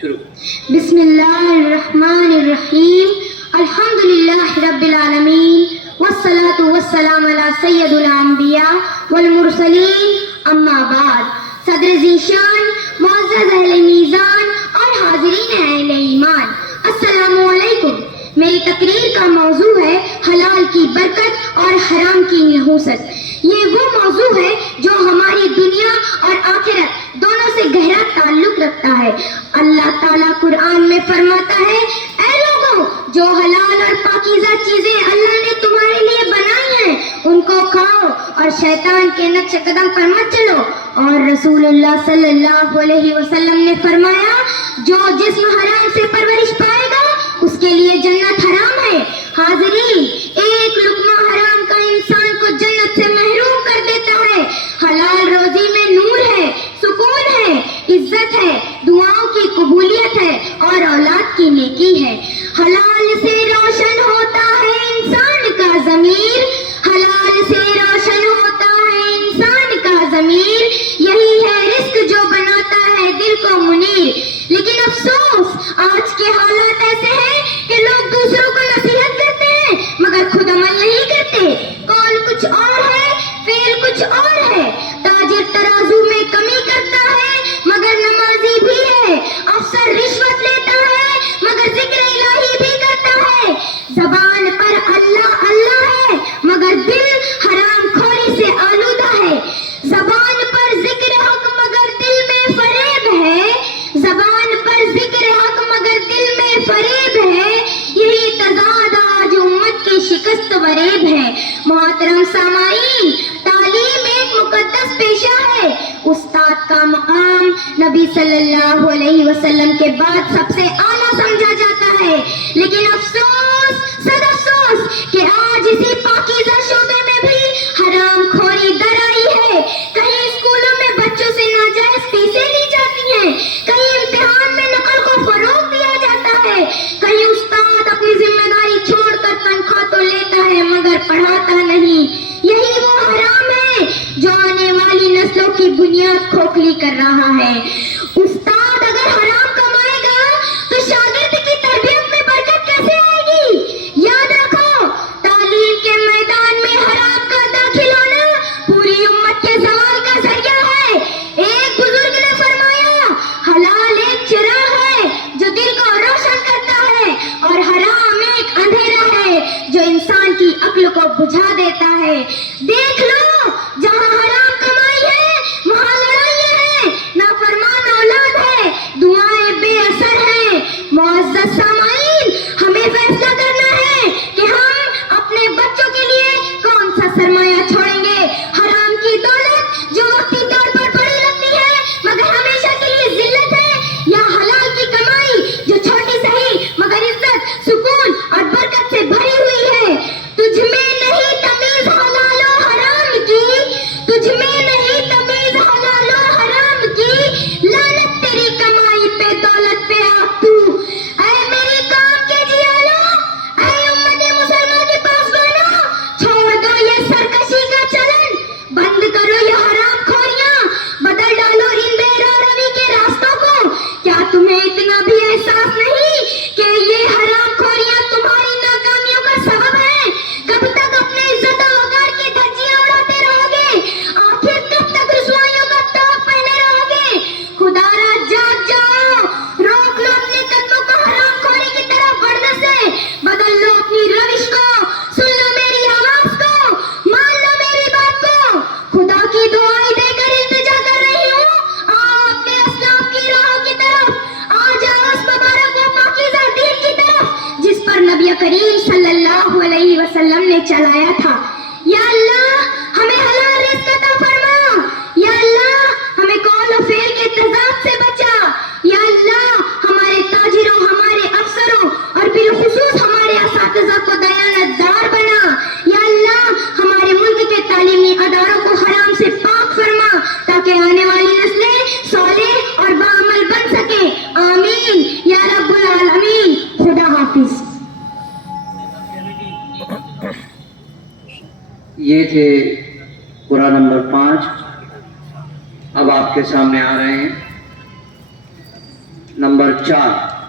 شروع. بسم اللہ الرحمن الرحیم. الحمدللہ رب العالمین والصلاة والسلام علی سید الانبیاء والمرسلین. اما بعد. صدر ذیشان، معزز اہل میزان اور حاضرین اہل ایمان، السلام علیکم. میری تقریر کا موضوع ہے حلال کی برکت اور حرام کی نحوست. یہ وہ موضوع ہے جو ہماری دنیا اور آخرت دونوں سے گہرا تعلق رکھتا ہے. اللہ تعالیٰ قرآن میں فرماتا ہے، اے لوگوں، جو حلال اور پاکیزہ چیزیں اللہ نے تمہارے لیے بنائی ہیں ان کو کھاؤ اور شیطان کے نقش قدم پر مت چلو. اور رسول اللہ صلی اللہ علیہ وسلم نے فرمایا، جو جسم حرام سے پرورش پائے گا اس کے لیے جنت حرام ہے. حاضرین، ایک لقمہ حرام کا انسان کو جنت سے محروم کر دیتا ہے. حلال روزی میں نور ہے، سکون ہے، عزت ہے، دعاؤں کی قبولیت ہے اور اولاد کی نیکی ہے. حلال سے روشن ہوتا ہے انسان کا ضمیر، حلال سے روشن ہوتا ہے انسان کا ضمیر. یہی ہے رزق جو بناتا ہے دل کو منیر. لیکن افسوس، آج کے حالات ایسے ہیں کہ لوگ دوسروں کو نصیحت کرتے ہیں مگر خود عمل نہیں کرتے. قول کچھ اور ہے، فعل کچھ اور ہے. تاجر ترازو میں کمی کرتا ہے مگر نمازی بھی ہے. افسر رشوت لیتا ہے مگر ذکر الہی بھی کرتا ہے. زبان پر اللہ اللہ ہے مگر دل حرام خوری سے آلودہ ہے. زبان پر ذکر حق مگر دل میں فریب ہے. زبان پر ذکر حق مگر دل میں فریب ہے. یہی تضاد آج امت کی شکست وریب ہے. محترم سامعین، تعلیم ایک مقدس پیشہ ہے. استاد کا مقام نبی صلی اللہ علیہ وسلم کے بعد سب سے اعلیٰ سمجھا جاتا ہے. لیکن افسوس، صد افسوس کہ آج اسی پاکیزہ شعبے میں بھی حرام خوری در آئی ہے. کہیں اسکولوں میں بچوں سے ناجائز فیسیں لی جاتی ہیں، کہیں امتحان میں نقل کو فروغ دیا جاتا ہے، کہیں استاد اپنی ذمہ داری چھوڑ کر تنخواہ تو لیتا ہے مگر پڑھاتا نہیں. یہی وہ حرام ہے جو آنے والی نسلوں کی بنیاد کھوکھلی کر رہا ہے. استاد اگر حرام کمائے گا تو شاگرد کی تربیت میں برکت کیسے آئے گی؟ یاد رکھو، تعلیم کے میدان میں حرام کا داخل ہونا پوری امت کے زوال کا ذریعہ ہے. ایک بزرگ نے فرمایا، حلال ایک چراغ ہے جو دل کو روشن کرتا ہے اور حرام ایک اندھیرا ہے جو انسان کی عقل کو بجھا دیتا ہے. دیکھ لو، جہاں حرام کمائی ہے وہاں لڑائیاں ہیں، نافرمان اولاد ہے، دعائیں بے اثر ہیں. معزز سامعین، ہمیں فیصلہ کرنا ہے کہ ہم اپنے بچوں کے لیے کون سا سرمایہ چھوڑیں گے. حرام کی دولت جو وقتی طور پر بڑی لگتی ہے مگر ہمیشہ کے لیے ذلت ہے، یا حلال کی کمائی جو چھوٹی سہی مگر عزت، سکون اور برکت سے بھری ہوئی ہے. تجھ میں نہیں تمیز حلال و حرام کی، تجھ میں نہیں تمیز حلال و حرام کی، لعنت تیری کمائی پہ دولت پہ آپ تو. اے میری قوم کے جیالو، اے امت مسلمہ کے پاسبانو، چھوڑ دو یہ سرکشی کا چلن، بند کرو یہ حرام خوریاں، بدل ڈالو ان بے روی کے راستوں کو. کیا تمہیں اتنا بھی احساس نہیں کہ یہ حرام خوریاں تمہاری ناکامیوں کا سبب ہے؟ کب تک اپنے عزت و وقار کی دھجیاں اڑاتے رہو گے؟ آخر کب تک رسوائیوں کا طاق پہنے رہو گے؟ خدا را جاگ جاؤ، روک لو اپنے قدموں کو حرام خوری کی طرف بڑھنے سے. بدل لو اپنی روش کو، سن لو میری آواز کو، مان لو میری بات کو. خدا کی دعائیں دے کر التجا کر رہی ہوں، آؤ اپنے اسلاف کی راہوں کی طرف، آ جاؤ اس مبارک و پاکیزہ دین کی طرف جس پر نبی کریم صلی اللہ علیہ وسلم نے چلایا تھا. یا اللہ، ہمیں حلال رزق عطا فرما. یا اللہ، ہمیں قول و فعل کے تضاد سے بچا. یا اللہ، ہمارے تاجروں، ہمارے افسروں اور بالخصوص ہمارے اساتذہ کو دیانتدار بنا. یا اللہ، ہمارے ملک کے تعلیمی اداروں کو حرام سے پاک فرما تاکہ آنے والی نسلیں صالح اور باعمل بن سکیں. آمین یا رب العالمین. خدا حافظ. یہ تھے قرآن نمبر 5. اب آپ کے سامنے آ رہے ہیں نمبر 4